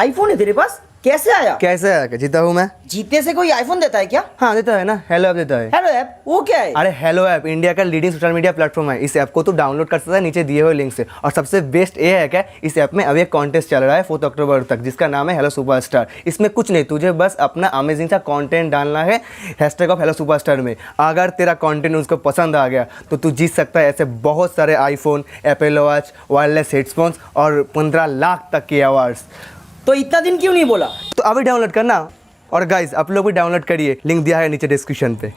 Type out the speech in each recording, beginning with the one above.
IPhone है तेरे पास? कैसे आया? कैसे आया? जीता हूँ मैं। जीतने से कोई आईफोन देता है क्या? हाँ देता है ना, हेलो ऐप देता है। हेलो ऐप वो क्या है? अरे हेलो ऐप इंडिया का लीडिंग सोशल मीडिया प्लेटफॉर्म है। इस ऐप को तू डाउनलोड कर सकता है नीचे दिए हुए लिंक से। और सबसे बेस्ट ये है क्या, इस ऐप में अभी एक कॉन्टेस्ट चल रहा है 4 अक्टूबर तक, जिसका नाम है हेलो सुपरस्टार। इसमें कुछ नहीं, तुझे बस अपना अमेजिंग सा कंटेंट डालना है हैशटैग ऑफ हेलो सुपरस्टार में। अगर तेरा कंटेंट उसको पसंद आ गया तो तू जीत सकता है ऐसे बहुत सारे iPhone, Apple watch, wireless headphones और 15 लाख तक के अवार्ड्स। तो इतना दिन क्यों नहीं बोला? तो अभी डाउनलोड करना। और गाइज आप लोग भी डाउनलोड करिए, लिंक दिया है नीचे डिस्क्रिप्शन पे।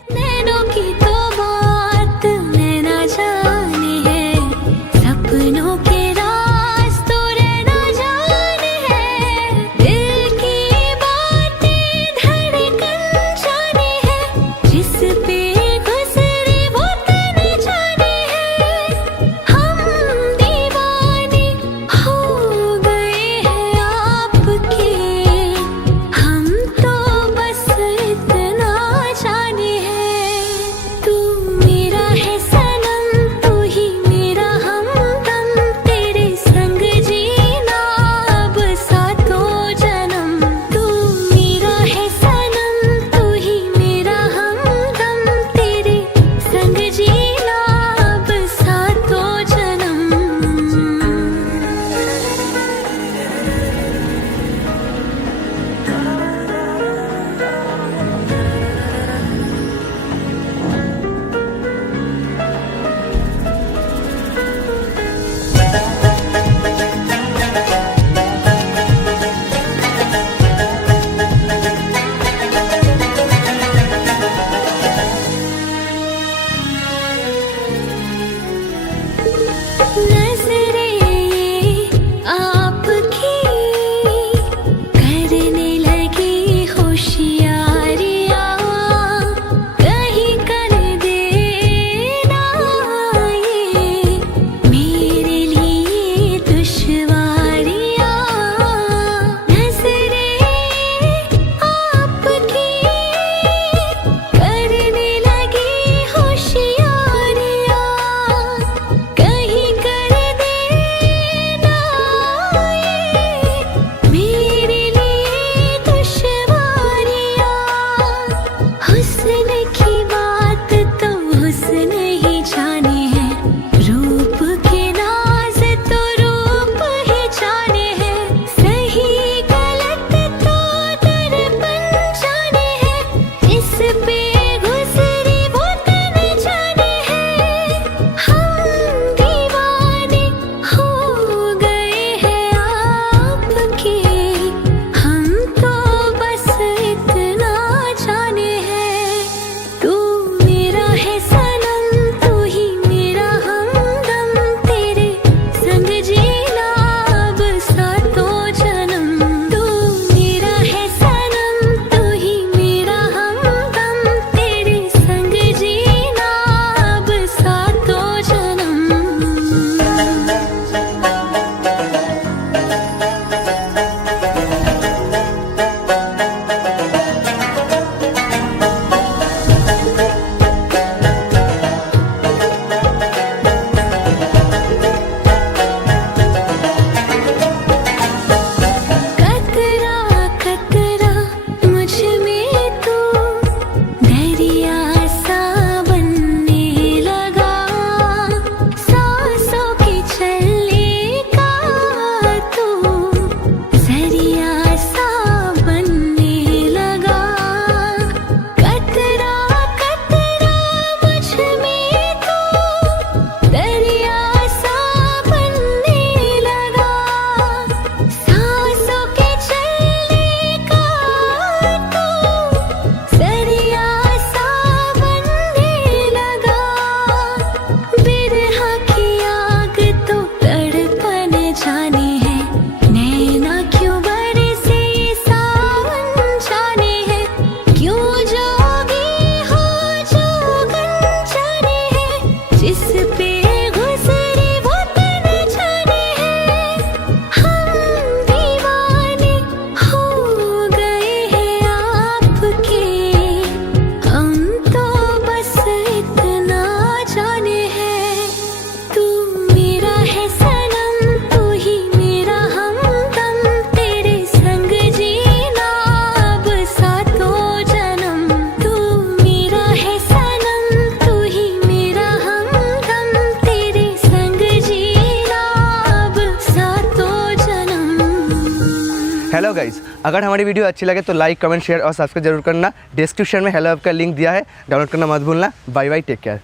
हेलो गाइस, अगर हमारी वीडियो अच्छी लगे तो लाइक, कमेंट, शेयर और सब्सक्राइब जरूर करना। डिस्क्रिप्शन में हेलो ऐप का लिंक दिया है, डाउनलोड करना मत भूलना। Bye bye, take care.